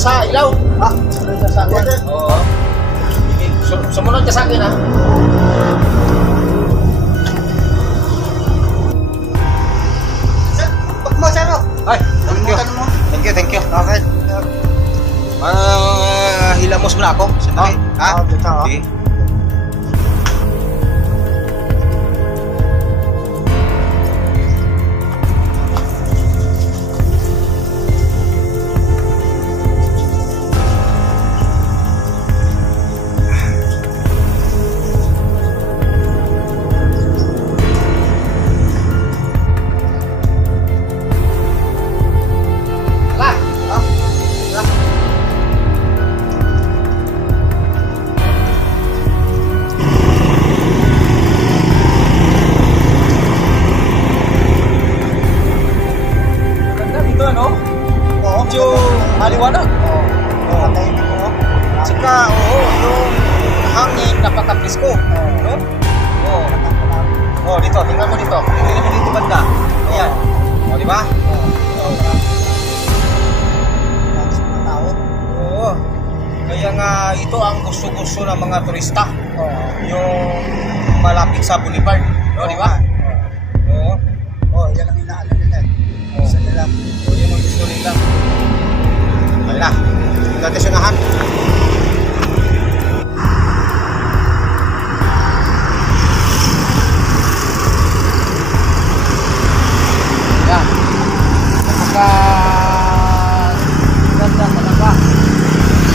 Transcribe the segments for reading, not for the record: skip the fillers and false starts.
sa ilaw. Sumunod ka sa akin. Oo. Sumunod ka sa akin, ha? Wag mo, sir. Ay, thank you. Thank you. Okay. Hilamos mo na ako. Sandali. Ha? Dito. Sige. Maliwanag. Matahimik mo. Saka, yung hangin napaka-presko. Dito, tingnan mo dito. Tingnan mo dito banda. Ayan. Di ba? Oo. Kaya nga, ito ang gusto-gusto ng mga turista. Yung malapit sa boulevard. Di ba? Yan ang inaalam nila. Gusto nila. Yan ang gusto nila. Wala. Dati sunahan. Yan. Napaka ganda talaga.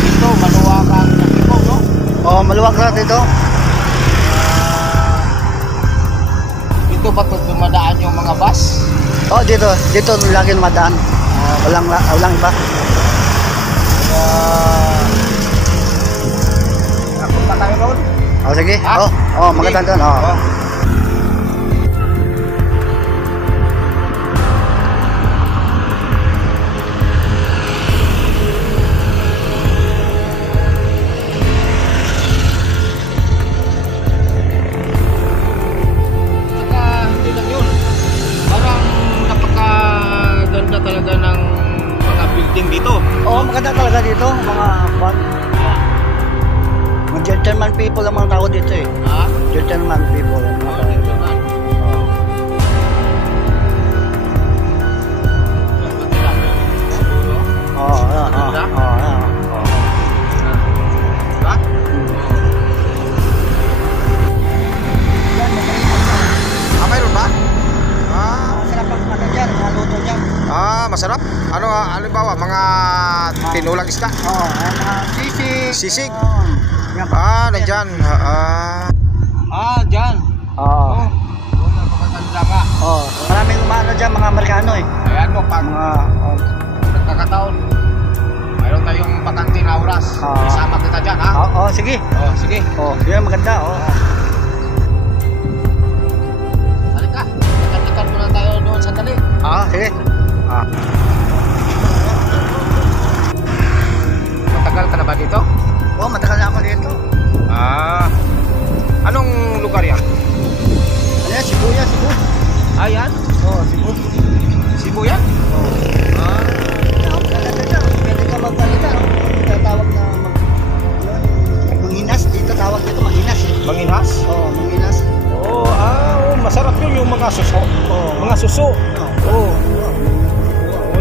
Ito, maluwagan na ito, no? Maluwag na dito. Ito ba ito dumadaan yung mga bus? Dito. Dito lagi madaan. Walang iba. Napunta tayo doon. Sige. Maganda doon. Saka hindi lang yun. Parang napakaganda talaga ng mga building dito. Maganda talaga dito. Mga gentleman people ang mga tao dito eh. Gentleman people. Gentleman. Mayroon ba? Masarap ang ano dyan, mga luto dyan. Masarap. Ano, halimbawa, mga tinulang isda? Sisig. Sisig? Yan. Nandyan. Dyan. Napakaganda nga. Maraming umano dyan, mga Amerikano eh. Ayan mo, pag nagkakataon, mayroon tayong bakante na oras. Isama kita dyan, ha? Sige. Sige. Yan maganda. Halika. Nagkakita muna tayo doon sandali. Sige. Matagal ka na ba dito? Matagal na ako dito. Anong lugar yan? Ayan, Cebu. Ayan? Cebu. Cebu yan? Pwede ka magpalita. Tatawag na manghinas. Dito tawag dito manghinas eh. Manginhas? Manghinas. Masarap yun yung mga suso. Mga suso.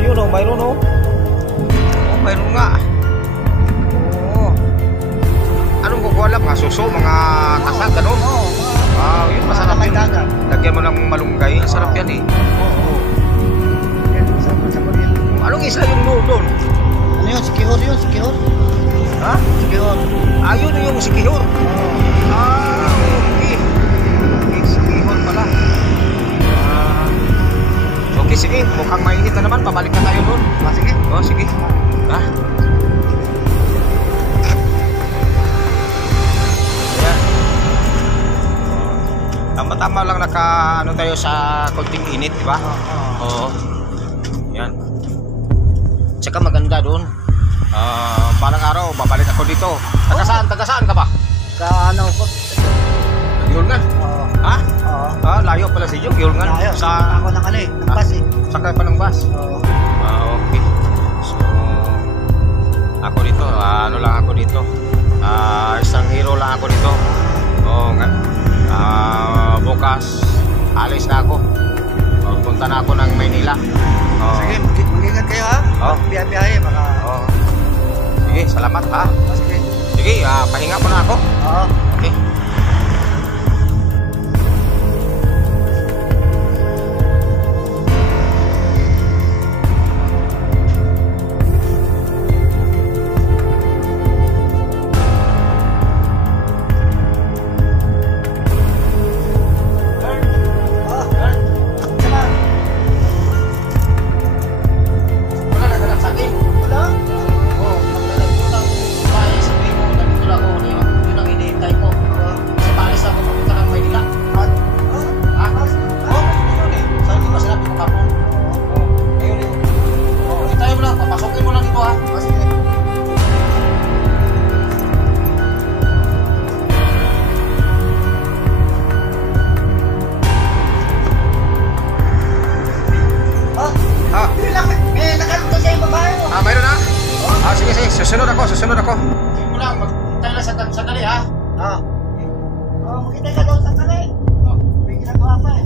Yun mayroon mayroon nga. Anong kukuha lang? Mga suso, mga kasag, gano'n? Yun, masarap yun. Lagyan mo ng malunggay, sarap yan eh. Anong isla yung doon? Ano yun? Sikihor yun, Sikihor. Sikihor. Yun yung Sikihor. Okay. Sikihor pala. Okay, sige. Mukhang mainit na naman. Pabalik na tayo doon. Sige. Sige. Tama-tama lang tayo sa konting init, di ba? Yan. Tsaka maganda doon. Parang araw, babalik ako dito. Taga saan ka ba? Ano ko? Gihulngan? Layo pala si Jung, Gihulngan. Layo, ako ng ng bus eh. Sakay pa ng bus? Okay. So, dito. Isang hero lang ako dito. Bukas alis na ako. Punta na ako ng Maynila. Sige, mag-ingat kayo ha. Oh. Biyahe-biyahe, baka... Sige, salamat ha. Sige. Sige, pahinga po na ako. Oo. Okay. Mayroon na? Sige, sige. Susunod ako. Sige mo lang. Magtay lang sandali, ha? Makita ka doon sa kali. May ginagawa pa eh.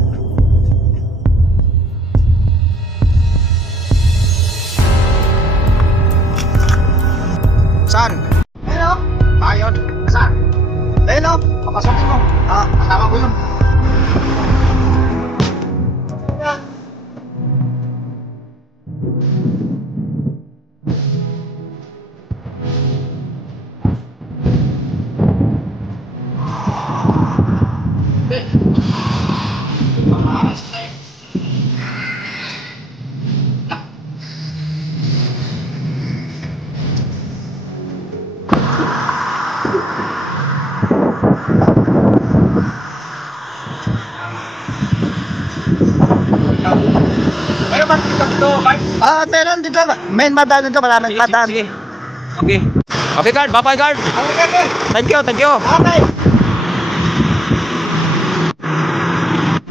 Saan? Hello? Ayun. Saan? Hello? Papasokin mo. Kasama ko yun. Meron dito. Main madaan dito. Maraming madaan. Sige. Okay. Okay, guard. Bye-bye, guard. Okay. Thank you. Okay.